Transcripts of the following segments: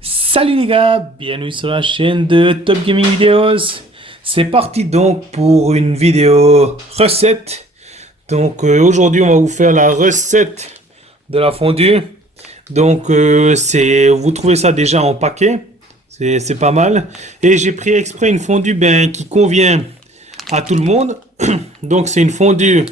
Salut les gars, bienvenue sur la chaîne de Top Gaming Videos. C'est parti donc pour une vidéo recette. Donc aujourd'hui on va vous faire la recette de la fondue. Donc vous trouvez ça déjà en paquet, c'est pas mal. Et j'ai pris exprès une fondue qui convient à tout le monde. Donc c'est une fondue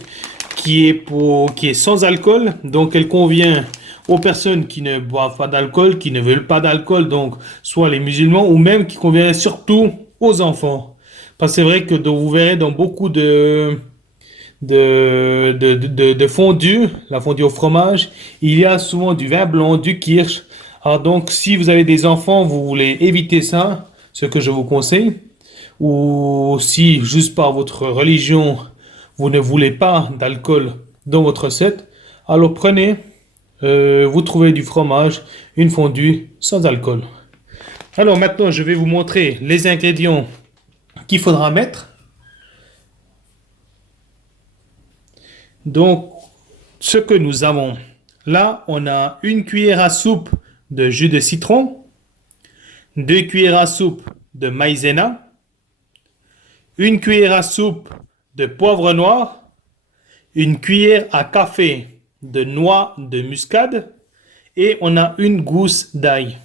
qui est sans alcool, donc elle convient aux personnes qui ne boivent pas d'alcool, qui ne veulent pas d'alcool, donc soit les musulmans ou même qui convient surtout aux enfants. Parce que c'est vrai que vous verrez dans beaucoup de fondue, la fondue au fromage, il y a souvent du vin blanc, du kirsch. Alors donc si vous avez des enfants, vous voulez éviter ça, ce que je vous conseille, ou si juste par votre religion, vous ne voulez pas d'alcool dans votre recette, alors prenez, vous trouvez du fromage, une fondue sans alcool. Alors maintenant, je vais vous montrer les ingrédients qu'il faudra mettre. Donc, ce que nous avons là, on a une cuillère à soupe de jus de citron, 2 cuillères à soupe de maïzena, une cuillère à soupe de poivre noir, une cuillère à café de noix de muscade et on a une gousse d'ail.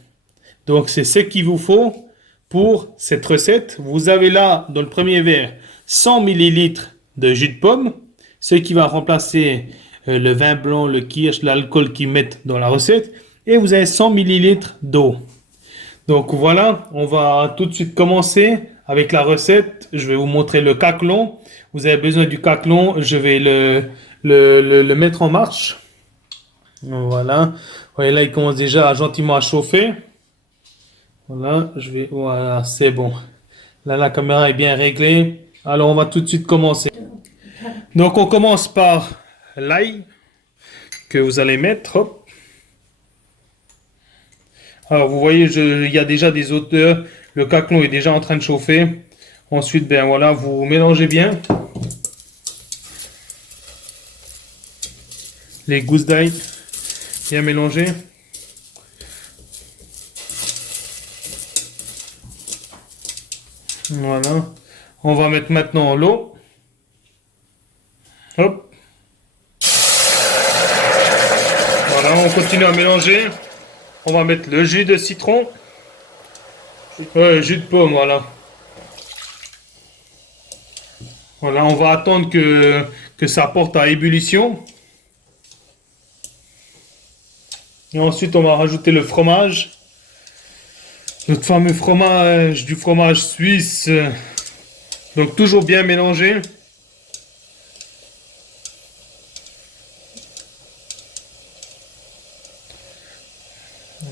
Donc c'est ce qu'il vous faut pour cette recette. Vous avez là dans le premier verre 100 millilitres de jus de pomme, ce qui va remplacer le vin blanc, le kirsch, l'alcool qu'ils mettent dans la recette. Et vous avez 100 millilitres d'eau. Donc voilà, on va tout de suite commencer avec la recette. Je vais vous montrer le caclon. Vous avez besoin du caclon. Je vais le mettre en marche. Voilà. Vous voyez là, il commence déjà gentiment à chauffer. Voilà, voilà, c'est bon. Là, la caméra est bien réglée. Alors, on va tout de suite commencer. Donc, on commence par l'ail que vous allez mettre. Hop. Alors, vous voyez, il y a déjà des odeurs. Le caclon est déjà en train de chauffer. Ensuite, ben voilà, vous mélangez bien les gousses d'ail, bien mélangées. Voilà. On va mettre maintenant l'eau. Hop. Voilà, on continue à mélanger. On va mettre le jus de citron. Jus de pomme, voilà. Voilà, on va attendre que ça porte à ébullition. Et ensuite, on va rajouter le fromage. Notre fameux fromage, du fromage suisse. Donc, toujours bien mélangé.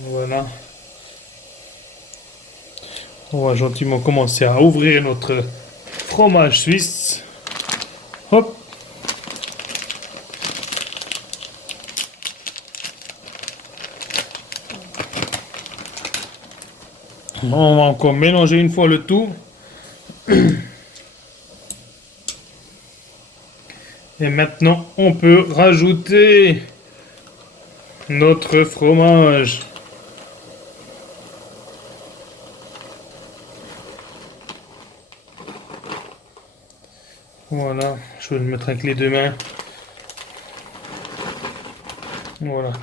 Voilà. On va gentiment commencer à ouvrir notre fromage suisse. Hop. On va encore mélanger une fois le tout. Et maintenant, on peut rajouter notre fromage. Voilà, je vais le mettre avec les deux mains. Voilà.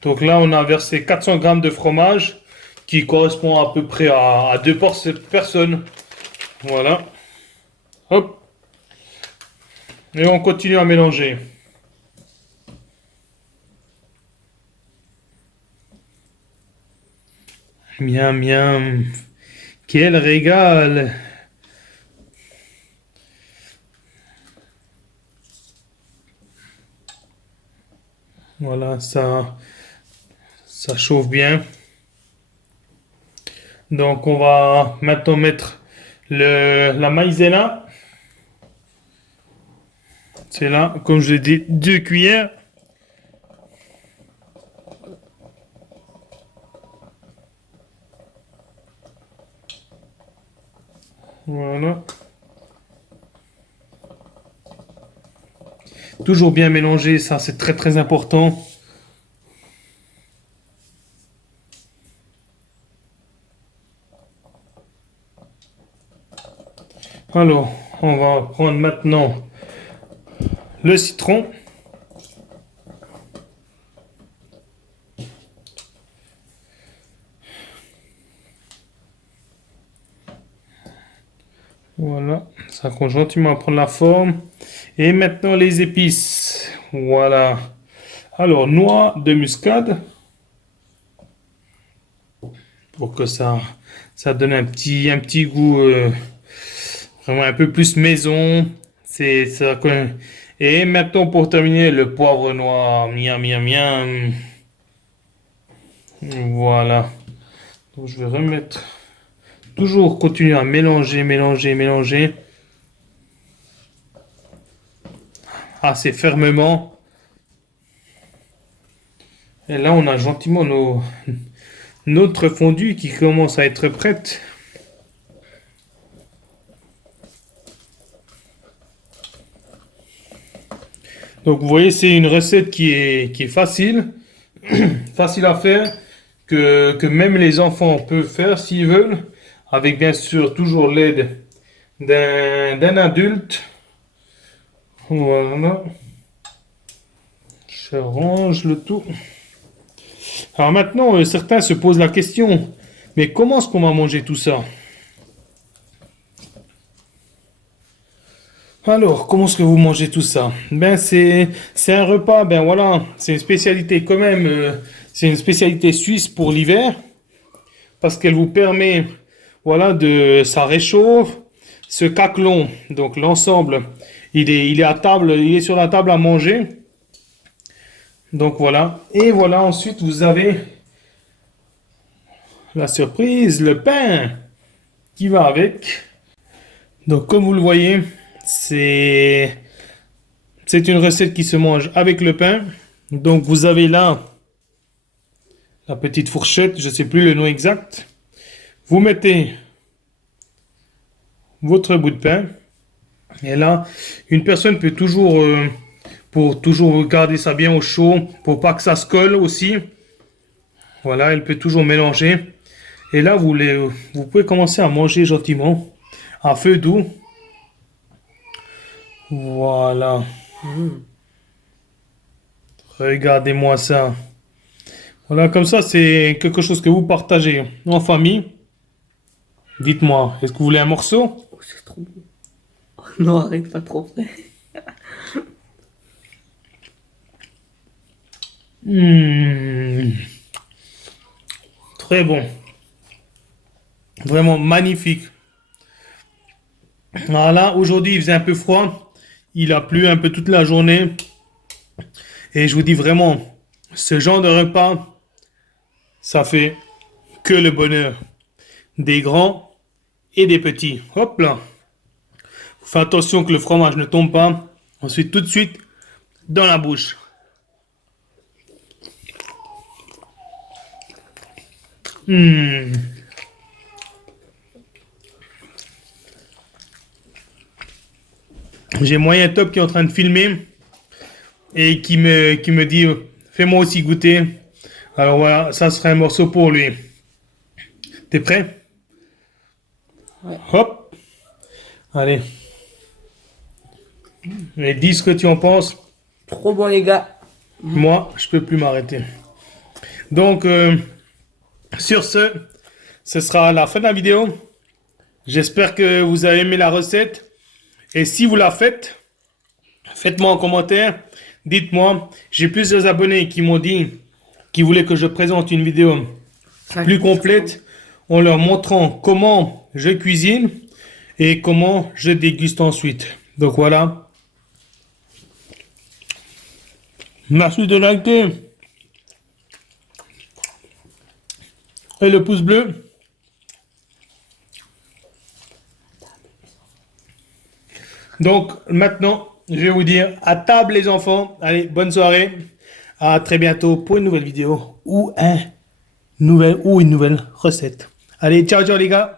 Donc là, on a versé 400 grammes de fromage qui correspond à peu près à 2 personnes. Voilà. Hop. Et on continue à mélanger. Miam, miam. Quel régal. Voilà, ça chauffe bien. Donc on va maintenant mettre la maïzena. C'est là, comme je l'ai dit, 2 cuillères. Voilà. Toujours bien mélanger, ça c'est très très important. Alors, on va prendre maintenant le citron. Voilà, ça commence gentiment à prendre la forme. Et maintenant les épices. Voilà. Alors, noix de muscade. Pour que ça donne un petit goût vraiment un peu plus maison. C'est ça. Et maintenant pour terminer, le poivre noir. Miam, miam, miam. Voilà. Donc je vais remettre. Toujours continuer à mélanger, mélanger, mélanger. Assez fermement. Et là, on a gentiment notre fondue qui commence à être prête. Donc, vous voyez, c'est une recette qui est facile, facile à faire, que même les enfants peuvent faire s'ils veulent, avec bien sûr toujours l'aide d'un adulte. Voilà. Je range le tout. Alors maintenant, certains se posent la question, mais comment est-ce qu'on va manger tout ça? Alors, comment est-ce que vous mangez tout ça? Ben c'est un repas, ben voilà, c'est une spécialité quand même, c'est une spécialité suisse pour l'hiver parce qu'elle vous permet, voilà, ça réchauffe, ce caclon, donc l'ensemble, il est à table, il est sur la table à manger. Donc voilà, et voilà, ensuite vous avez la surprise, le pain qui va avec. Donc comme vous le voyez, c'est c'est une recette qui se mange avec le pain. Donc vous avez là la petite fourchette, je ne sais plus le nom exact. Vous mettez votre bout de pain. Et là, une personne peut toujours, pour toujours garder ça bien au chaud, pour pas que ça se colle aussi. Voilà, elle peut toujours mélanger. Et là, vous pouvez commencer à manger gentiment, à feu doux. Voilà. Regardez-moi ça. Voilà, comme ça, c'est quelque chose que vous partagez en famille. Dites-moi, est-ce que vous voulez un morceau? Oh, c'est trop bon. Oh, non, arrête, pas trop frais. Hmm, très bon. Vraiment magnifique. Voilà, aujourd'hui, il faisait un peu froid. Il a plu un peu toute la journée. Et je vous dis vraiment, ce genre de repas, ça fait que le bonheur des grands et des petits. Hop là. Faites attention que le fromage ne tombe pas. Ensuite, tout de suite, dans la bouche. Hmm. J'ai moyen top qui est en train de filmer et qui me dit fais-moi aussi goûter. Alors voilà, ça serait un morceau pour lui. T'es prêt? Ouais. Hop. Allez. Et dis ce que tu en penses. Trop bon, les gars. Moi, je peux plus m'arrêter. Donc, sur ce sera la fin de la vidéo. J'espère que vous avez aimé la recette. Et si vous la faites, faites-moi en commentaire. Dites-moi. J'ai plusieurs abonnés qui m'ont dit qu'ils voulaient que je présente une vidéo plus complète en leur montrant comment je cuisine et comment je déguste ensuite. Donc voilà. Merci de liker. Et le pouce bleu. Donc maintenant, je vais vous dire à table les enfants. Allez, bonne soirée. À très bientôt pour une nouvelle vidéo ou une nouvelle recette. Allez, ciao ciao les gars.